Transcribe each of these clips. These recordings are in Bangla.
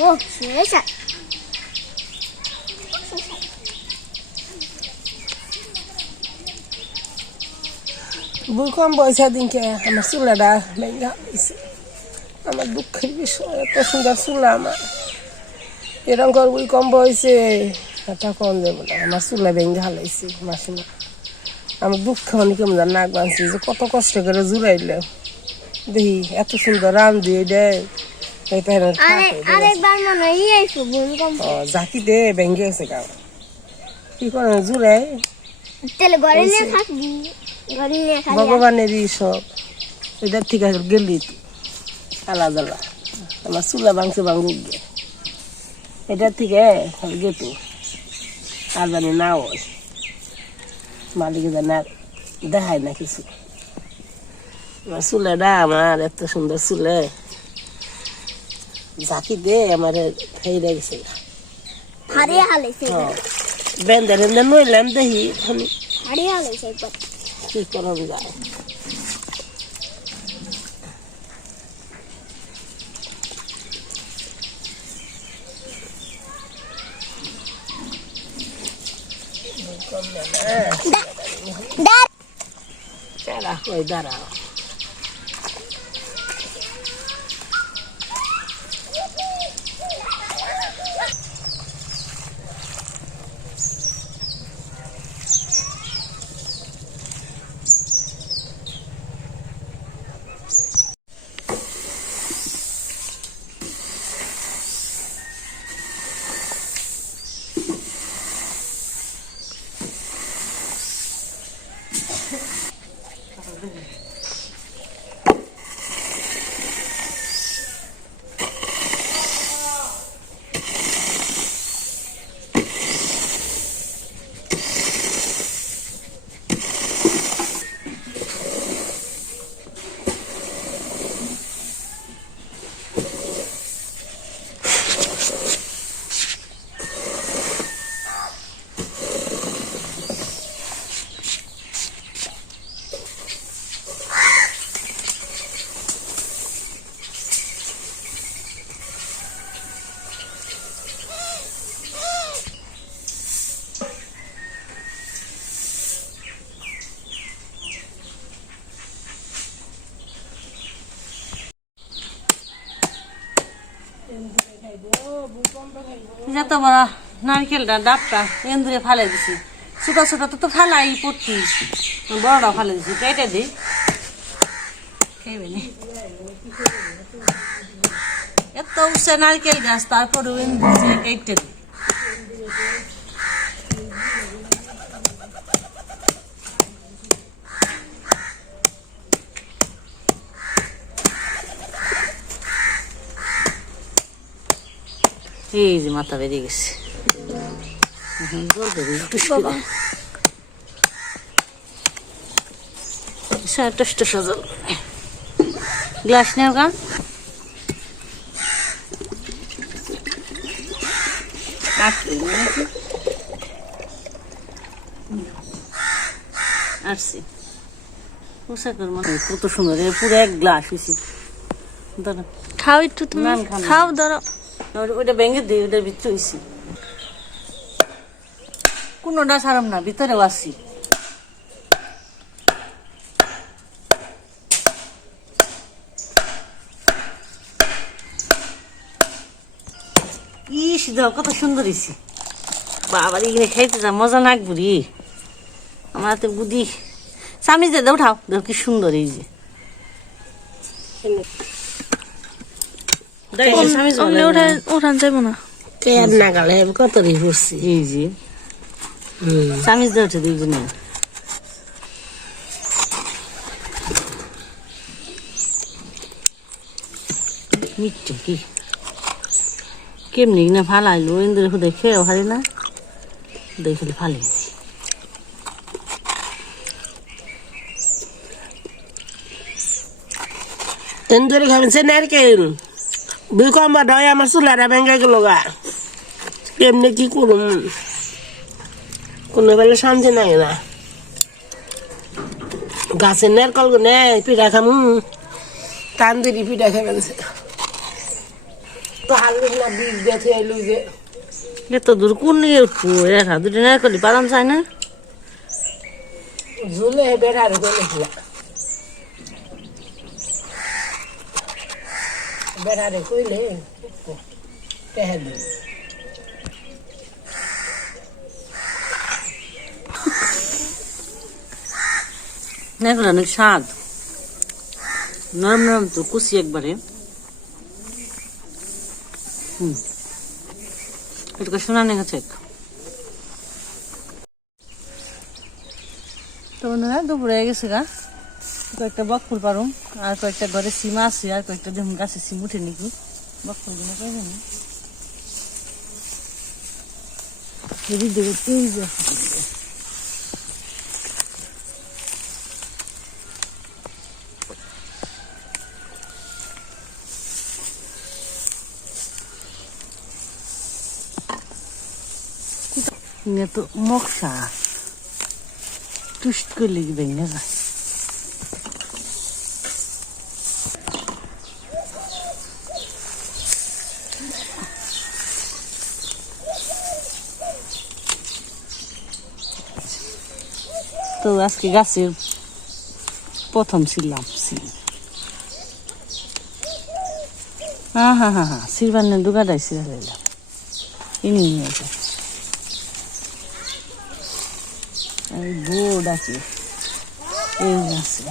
ও শেষা ভূমিকম্প হয়েছে দিনকে আমার চুলাটা ভেঙে হয়েছে আমার দুঃখের বিষয় এত সুন্দর চুলা আমার এরকম করে ভূমিকম্প হয়েছে এটা কম যাব না আমার চুলা ভেঙে হালাইছে মাসিমা আমার দুঃখ অনেক কেমন নাক বাঁধছি যে কত কষ্ট করে জুড়াইলে দেখি এত সুন্দর রান দিয়ে দেয় এটা এরকম আরে থাকে, দেখো। আরেকবার আইসো ভূমিকম্প ও, জাতি দে ভেঙে গেছে গা। কি করে জুড়াই ভগবানেরই সব ঠিক আছে গেলি আলাদা আমার চুলা ভাঙছে ভাঙুক গে। এটার থেকে খালি গে তুই। আর জানি না ওই। মালিকে জানে আর দেখায় না কিছু। আমার চুলাটা আমার এত সুন্দর চুলে। জাকি দে আমার হেরে গেছে হারিয়ে হালাইছে হ্যাঁ বেন্দে রেন্দে নইলাম দেখি আমি হারিয়ে হালাইছে একবার কি করম যায় দাঁড় দাঁড়া ওই দাঁড়াও যত বড় নারকেলটা, ডাবটা এন্দুরে ফালে দিছি। ছোট ছোট তো তো ফালাই পড়তি। বড়টা ফালে দিছি, কেটে দিই। এত উঠছে নারকেল গাছ তারপরে কেটে দিই। এই যে মাথা বেরিয়ে গেছে এখন গ্লাস নেও গান আসছি। পোশাকের মানে কত সুন্দর পুরো এক গ্লাস হয়েছে খাও একটু তুমি। খাও ধরো ওটা ভেঙে দিই ওটার ভিতরে কোনোটা ছাড়াম না, ভিতরেও আসছি ইস দাও কত সুন্দর হয়েছে বাবার, এখানে খাইতে যা মজা লাগবো রে। আমার বুদ্ধি। স্বামী যে দাও, উঠাও। দেখো, কি সুন্দর এই যে। ওঠান না। নাগালে কত রে উঠে দুইজনে মিটছে কি? কেমনি কিনা ফালাইলো? ইন্দ্রে খুদে হারি না। দেখলে ফালি। এন্দুরে খাবেন সে নারকেল। ভূমিকম্প হয় আমার চুলাটা ভেঙে গেল গা এমনি কি করুম কোনো বেলা শান্তি নাই না গাছের নারকল নে পিঠা খাম তান্দুরি পিঠা খাবেন এত দূর কোন নিয়ে উঠবো দুটো না করলি পারাম চাই না ঝুলে বেড়ার গলে খিলা বেড়ারে কইলে টেহে দিন এগুলো অনেক স্বাদ নরম নরম তো কুচি একবারে হুম এটাকে শোনা নেই গেছে তো বন্ধুরা দুপুরে হয়ে গেছে গা কয়েকটা বকফুল পারুম, আর কয়েকটা ঘরে সিম আছে, আর কয়েকটা দেখুন গাছে সিম উঠে নাকি বকফুলগুলো পাই জানি। যদি দেখো তেজ আছে Nie to moksha. আজকে গাছের প্রথম ছিলাম সিল হ্যাঁ হ্যাঁ হ্যাঁ হ্যাঁ নিয়ে দুগাটাই সিল ইনি নিয়ে এই বোর্ড আছে, এই আছে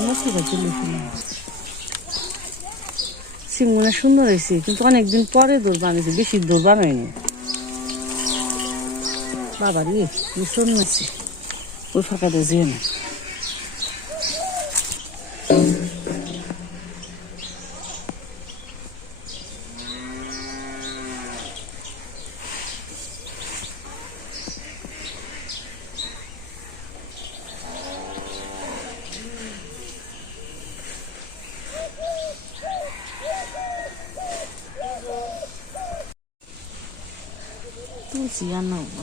মশলা চলে সিমগুলো সুন্দর হয়েছে, কিন্তু অনেকদিন পরে দৌড় বানিয়েছে বেশি দৌড় বানায়নি বাবা রে ভীষণ হয়েছে। ওই ফাঁকাতে যেয়ে না। তুলছি আর নেব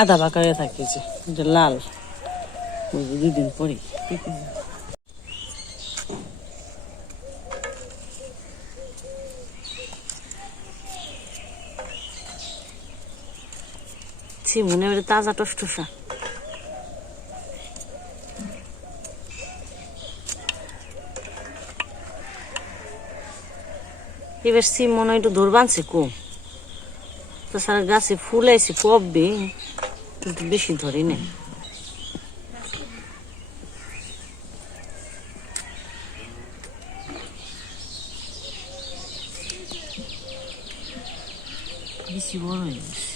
আধা বাঁকারে থাকিছে এটা লাল। দুদিন পরে ছি, মনে হয় তাজা টসটসা। এবার সিম মনে একটু দৌড় বানছে কম তাছাড়া গাছে ফুল আইছে কববে কিন্তু বেশি ধরি নেই বেশি বড় হয়ে গেছে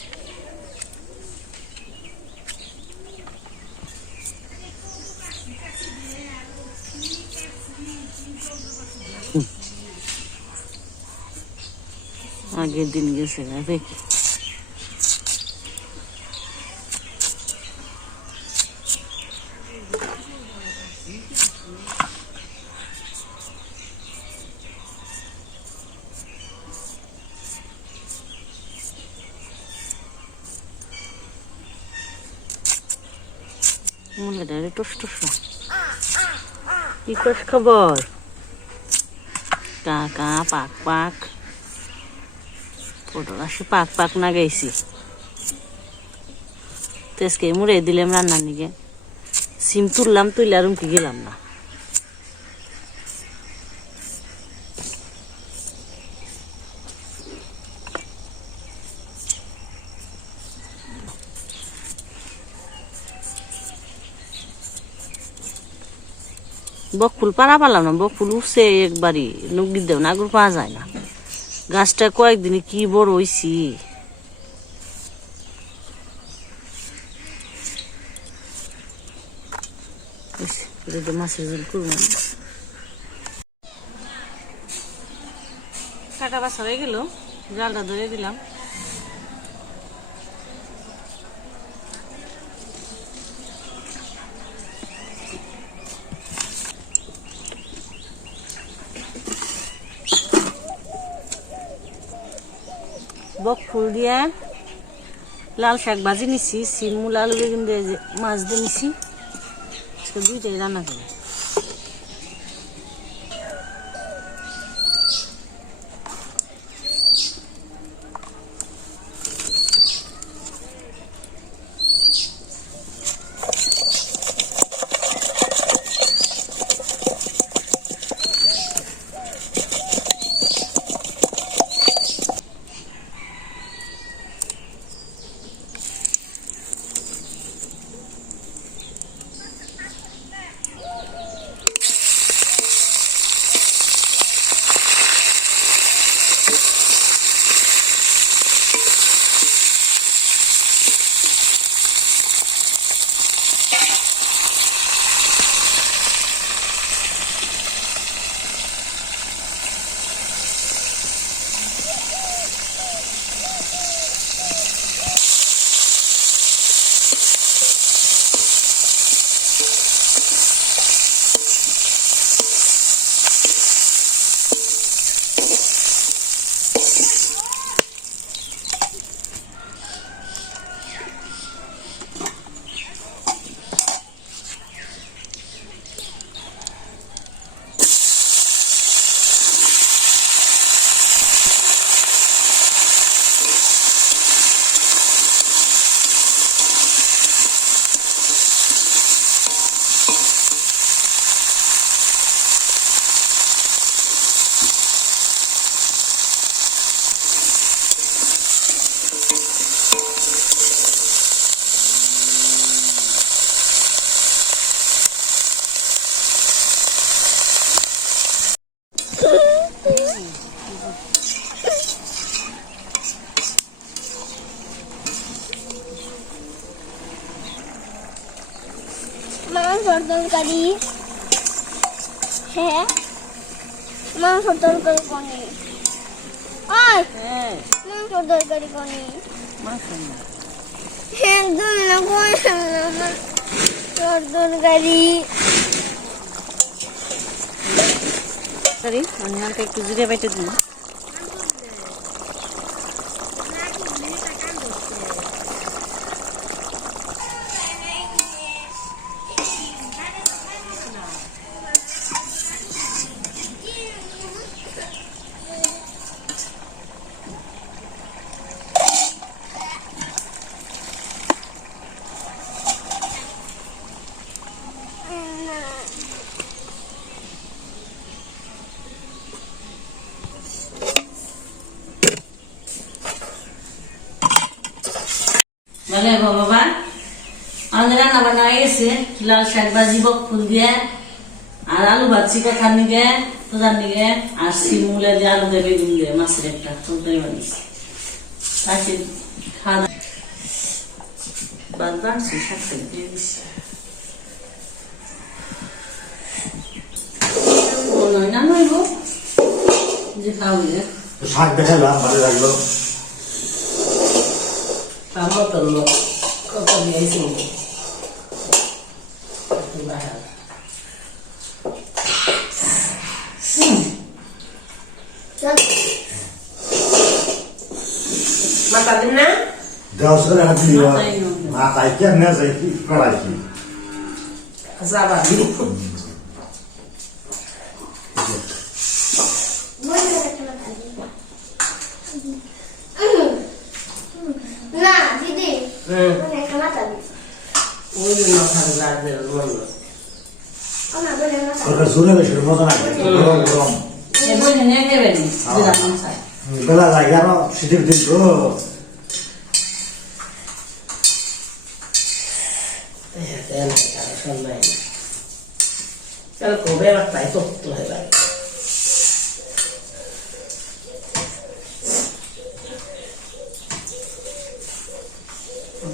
আগের দিন গেছে না দেখি মুরগিটা রে টস টস কি কস খবর কাকা পাক পাক পটল আসে পাক পাক না গাইছি। তেজকে মুড়ে দিলাম রান্নার নিগে। সিম তুললাম, তুইলে আর উমকে গেলাম না। বকফুল পারা পারলাম না বকফুল উঠছে একবারই, লোক দেও না আগুর পাওয়া যায় না। গাছটা কয়েকদিনে কি বড় হইছি? মাছের জল করব বাসা হয়ে গেল জালটা ধরে দিলাম। বক ফুল দিয়া লাল শাক ভাজি নিছি সিম লাল মাছ দিয়ে নিছি। দুইটাই রান্না করি। মাংসর তরকারি হ্যাঁ? মাংসর তরকারি কোনি। হ্যাঁ। মাংসর তরকারি কোনি। একদম না কোন তোর তরকারি আমি হালকা একটু জিরে বেটে দিই। হব বাবা আমাদের রান্না বান্না গেছে, লাল শাক ভাজি, বক ফুল দিয়ে, আর আলু ভাজছি কথার নিগে কোথার নিগে আর শিমুলে দিয়ে, আলু দিয়ে, বেগুন দিয়ে, মাছের একটা তরকারি বানিয়েছি। তাকে খাওয়া শাক দিয়ে দিচ্ছি। নয় না গো, যে খাওয়া শাক ভালো লাগল। আমার তো লোক কত দিয়েছি মাথা দিন না দেওয়া করে হাত দিও মাথায় নয়। মাথায় কেমনে যায় কি করাই কি যাবা না দিদি হুম মানে একটা মাথা দিই ওই জন্য ভালো লাগবে বলল ও না বলে মাথা ওটা শুনে বেশি মজা লাগে গরম গরম আবার তাই করতে হয় ভাই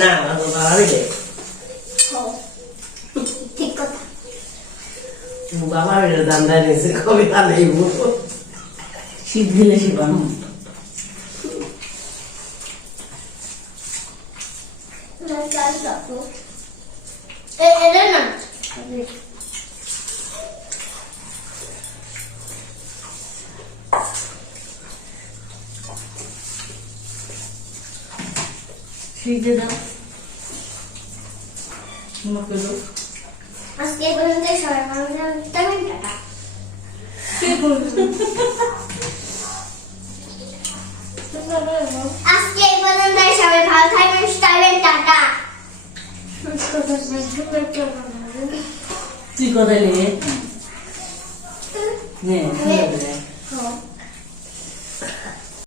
না ভালো রে ঠিক কথা বাবার দাম দেয় নিয়েছে কবিতা নেই শীত গেলে শিবানো এটা শিখে দাও দাও আজকে পর্যন্ত সবাই টাটা আজকে এই পর্যন্ত সবাই ভালো থাকবেন থাকবেন টাটা তুই কোথায় নিয়ে নে